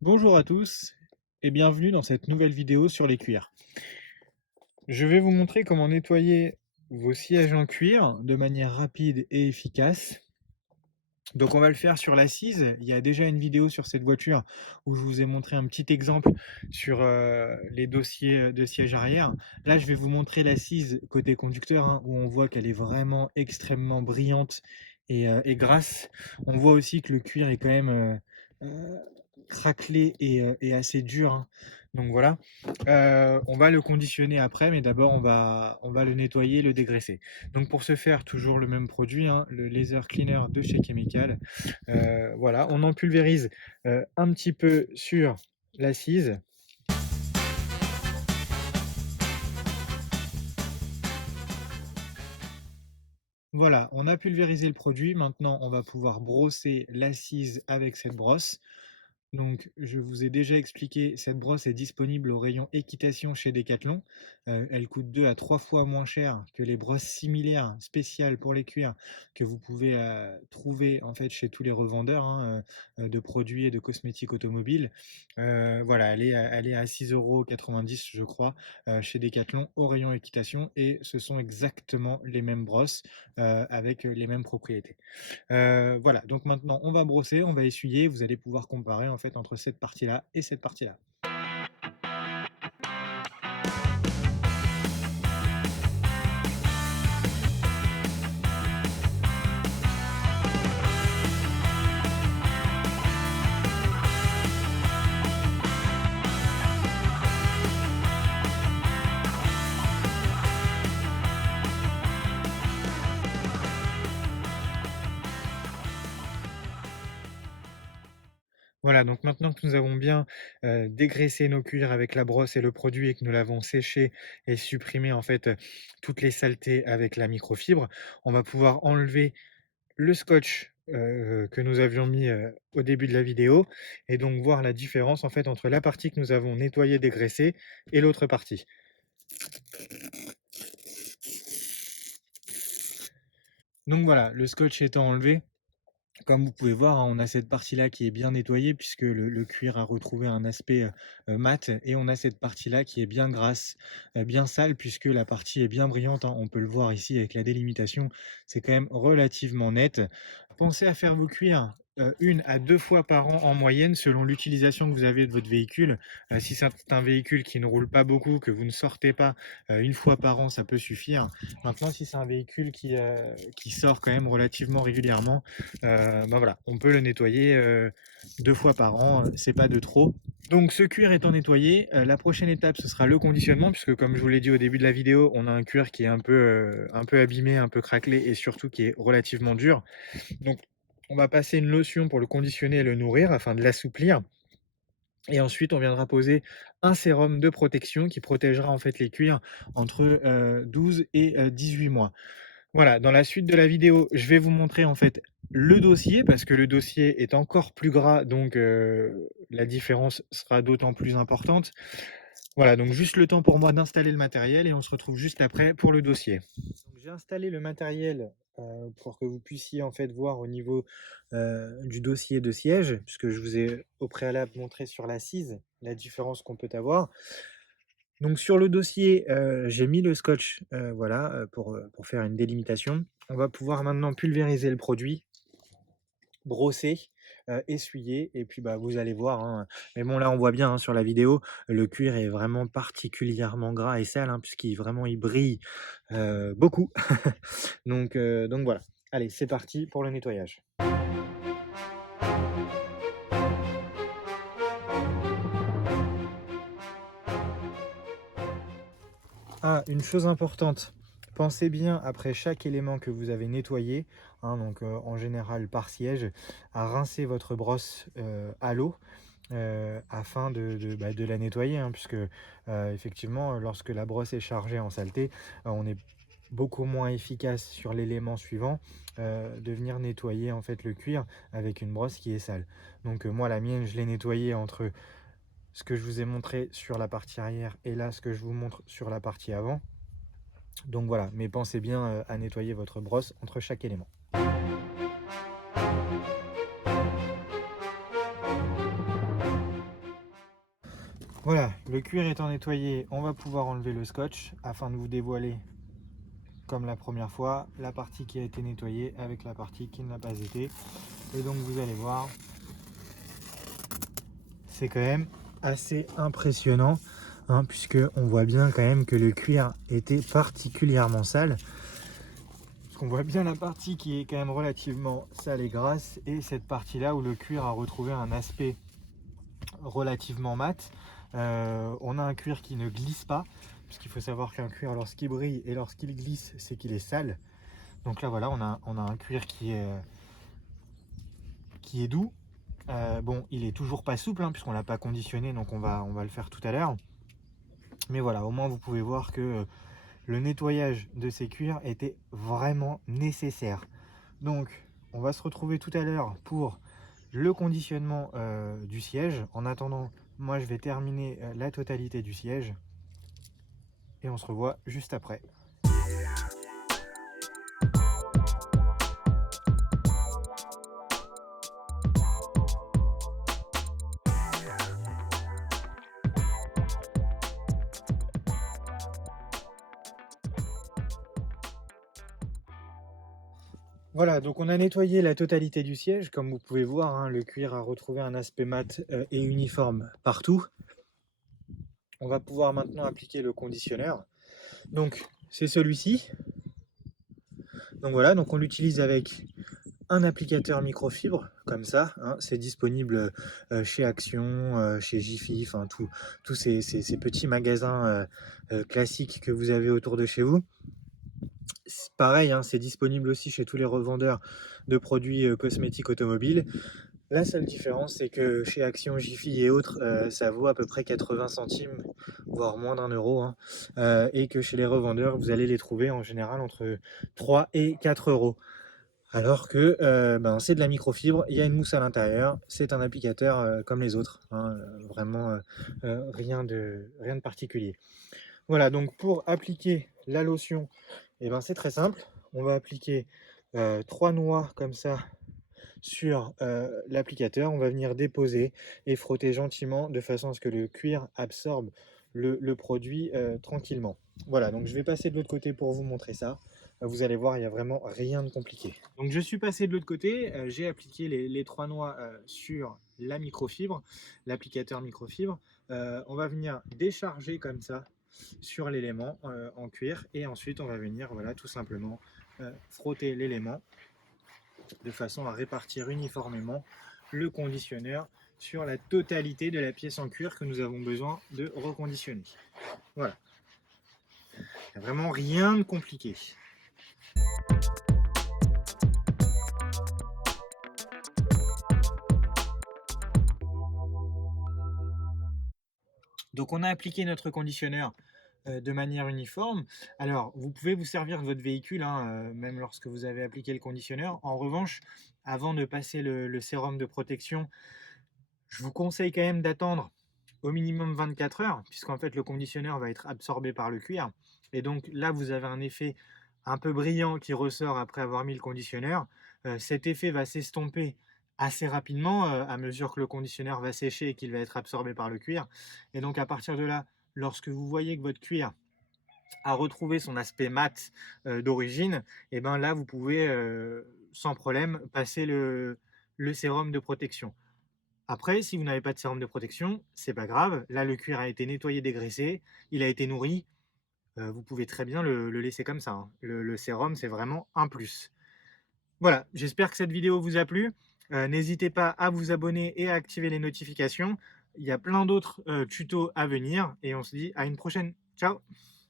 Bonjour à tous et bienvenue dans cette nouvelle vidéo sur les cuirs. Je vais vous montrer comment nettoyer vos sièges en cuir de manière rapide et efficace. Donc on va le faire sur l'assise. Il y a déjà une vidéo sur cette voiture où je vous ai montré un petit exemple sur les dossiers de siège arrière. Là, je vais vous montrer l'assise côté conducteur, hein, où on voit qu'elle est vraiment extrêmement brillante et grasse. On voit aussi que le cuir est quand même euh, craquelé et assez dur, hein. Donc voilà. On va le conditionner après, mais d'abord on va le nettoyer, le dégraisser. Donc pour ce faire, toujours le même produit, hein, le laser cleaner de chez Chemical. Voilà, on en pulvérise un petit peu sur l'assise. Voilà, on a pulvérisé le produit. Maintenant, on va pouvoir brosser l'assise avec cette brosse. Donc, je vous ai déjà expliqué, cette brosse est disponible au rayon équitation chez Decathlon. Elle coûte 2 à 3 fois moins cher que les brosses similaires spéciales pour les cuirs que vous pouvez trouver en fait chez tous les revendeurs, hein, de produits et de cosmétiques automobiles. Voilà, elle est à 6,90 € je crois, chez Decathlon au rayon équitation, et ce sont exactement les mêmes brosses avec les mêmes propriétés. Voilà, donc maintenant on va brosser, on va essuyer, vous allez pouvoir comparer en fait entre cette partie-là et cette partie-là. Voilà, donc maintenant que nous avons bien dégraissé nos cuirs avec la brosse et le produit et que nous l'avons séché et supprimé en fait toutes les saletés avec la microfibre, on va pouvoir enlever le scotch que nous avions mis au début de la vidéo, et donc voir la différence en fait entre la partie que nous avons nettoyée, dégraissée, et l'autre partie. Donc voilà, le scotch étant enlevé, comme vous pouvez voir, hein, on a cette partie-là qui est bien nettoyée puisque le cuir a retrouvé un aspect mat, et on a cette partie-là qui est bien grasse, bien sale, puisque la partie est bien brillante, hein. On peut le voir ici avec la délimitation, c'est quand même relativement net. Pensez à faire vos cuirs 1 à 2 fois par an en moyenne selon l'utilisation que vous avez de votre véhicule. Si c'est un véhicule qui ne roule pas beaucoup, que vous ne sortez pas, 1 fois par an, ça peut suffire. Maintenant, si c'est un véhicule qui sort quand même relativement régulièrement, bah voilà, on peut le nettoyer 2 fois par an, c'est pas de trop. Donc ce cuir étant nettoyé, la prochaine étape ce sera le conditionnement, puisque comme je vous l'ai dit au début de la vidéo, on a un cuir qui est un peu abîmé, un peu craquelé, et surtout qui est relativement dur. Donc on va passer une lotion pour le conditionner et le nourrir afin de l'assouplir. Et ensuite, on viendra poser un sérum de protection qui protégera en fait les cuirs entre 12 et 18 mois. Voilà, dans la suite de la vidéo, je vais vous montrer en fait le dossier, parce que le dossier est encore plus gras, donc la différence sera d'autant plus importante. Voilà, donc juste le temps pour moi d'installer le matériel et on se retrouve juste après pour le dossier. Donc, j'ai installé le matériel pour que vous puissiez en fait voir au niveau du dossier de siège, puisque je vous ai au préalable montré sur l'assise la différence qu'on peut avoir. Donc sur le dossier, j'ai mis le scotch, voilà, pour faire une délimitation. On va pouvoir maintenant pulvériser le produit, brosser, essuyer, et puis, bah, vous allez voir, hein, mais bon là on voit bien, hein, sur la vidéo, le cuir est vraiment particulièrement gras et sale, hein, puisqu'il vraiment il brille, beaucoup. Donc voilà. Allez, c'est parti pour le nettoyage. Ah, une chose importante, pensez bien après chaque élément que vous avez nettoyé, hein, donc en général par siège, à rincer votre brosse à l'eau afin de la nettoyer, hein, puisque effectivement, lorsque la brosse est chargée en saleté, on est beaucoup moins efficace sur l'élément suivant, de venir nettoyer en fait le cuir avec une brosse qui est sale. Donc moi, la mienne, je l'ai nettoyée entre ce que je vous ai montré sur la partie arrière et là ce que je vous montre sur la partie avant. Donc voilà, mais pensez bien à nettoyer votre brosse entre chaque élément. Voilà, le cuir étant nettoyé, on va pouvoir enlever le scotch afin de vous dévoiler, comme la première fois, la partie qui a été nettoyée avec la partie qui ne l'a pas été. Et donc vous allez voir, c'est quand même assez impressionnant, hein, puisque on voit bien quand même que le cuir était particulièrement sale. Parce qu'on voit bien la partie qui est quand même relativement sale et grasse, et cette partie là où le cuir a retrouvé un aspect relativement mat. On a un cuir qui ne glisse pas, puisqu'il faut savoir qu'un cuir, lorsqu'il brille et lorsqu'il glisse, c'est qu'il est sale. Donc là voilà, on a un cuir qui est doux. Bon, il est toujours pas souple, hein, puisqu'on l'a pas conditionné, donc on va le faire tout à l'heure. Mais voilà, au moins vous pouvez voir que le nettoyage de ces cuirs était vraiment nécessaire. Donc on va se retrouver tout à l'heure pour le conditionnement du siège. En attendant, moi je vais terminer la totalité du siège et on se revoit juste après. Voilà, donc on a nettoyé la totalité du siège. Comme vous pouvez voir, hein, le cuir a retrouvé un aspect mat et uniforme partout. On va pouvoir maintenant appliquer le conditionneur. Donc c'est celui-ci. Donc voilà, donc on l'utilise avec un applicateur microfibre, comme ça, hein. C'est disponible chez Action, chez Jiffy, enfin tous ces petits magasins classiques que vous avez autour de chez vous. Pareil, hein, c'est disponible aussi chez tous les revendeurs de produits cosmétiques automobiles. La seule différence, c'est que chez Action, Jiffy et autres, ça vaut à peu près 80 centimes, voire moins d'1 euro, hein, et que chez les revendeurs, vous allez les trouver en général entre 3 et 4 euros. Alors que ben, c'est de la microfibre, il y a une mousse à l'intérieur, c'est un applicateur comme les autres, hein, vraiment rien de particulier. Voilà, donc pour appliquer la lotion, eh ben, c'est très simple. On va appliquer 3 noix comme ça sur l'applicateur. On va venir déposer et frotter gentiment de façon à ce que le cuir absorbe le produit tranquillement. Voilà, donc je vais passer de l'autre côté pour vous montrer ça. Vous allez voir, il n'y a vraiment rien de compliqué. Donc je suis passé de l'autre côté, j'ai appliqué les 3 noix sur la microfibre, l'applicateur microfibre. On va venir décharger comme ça sur l'élément en cuir et ensuite on va venir voilà, tout simplement frotter l'élément de façon à répartir uniformément le conditionneur sur la totalité de la pièce en cuir que nous avons besoin de reconditionner. Voilà. Il n'y a vraiment rien de compliqué. Donc on a appliqué notre conditionneur de manière uniforme. Alors vous pouvez vous servir de votre véhicule, hein, même lorsque vous avez appliqué le conditionneur. En revanche, avant de passer le sérum de protection, je vous conseille quand même d'attendre au minimum 24 heures, puisqu'en fait le conditionneur va être absorbé par le cuir. Et donc là, vous avez un effet un peu brillant qui ressort après avoir mis le conditionneur. Cet effet va s'estomper assez rapidement à mesure que le conditionneur va sécher et qu'il va être absorbé par le cuir. Et donc à partir de là, lorsque vous voyez que votre cuir a retrouvé son aspect mat d'origine, et ben là, vous pouvez sans problème passer le sérum de protection. Après, si vous n'avez pas de sérum de protection, c'est pas grave. Là, le cuir a été nettoyé, dégraissé, il a été nourri. Vous pouvez très bien le laisser comme ça, hein. Le sérum, c'est vraiment un plus. Voilà, j'espère que cette vidéo vous a plu. N'hésitez pas à vous abonner et à activer les notifications. Il y a plein d'autres tutos à venir et on se dit à une prochaine. Ciao!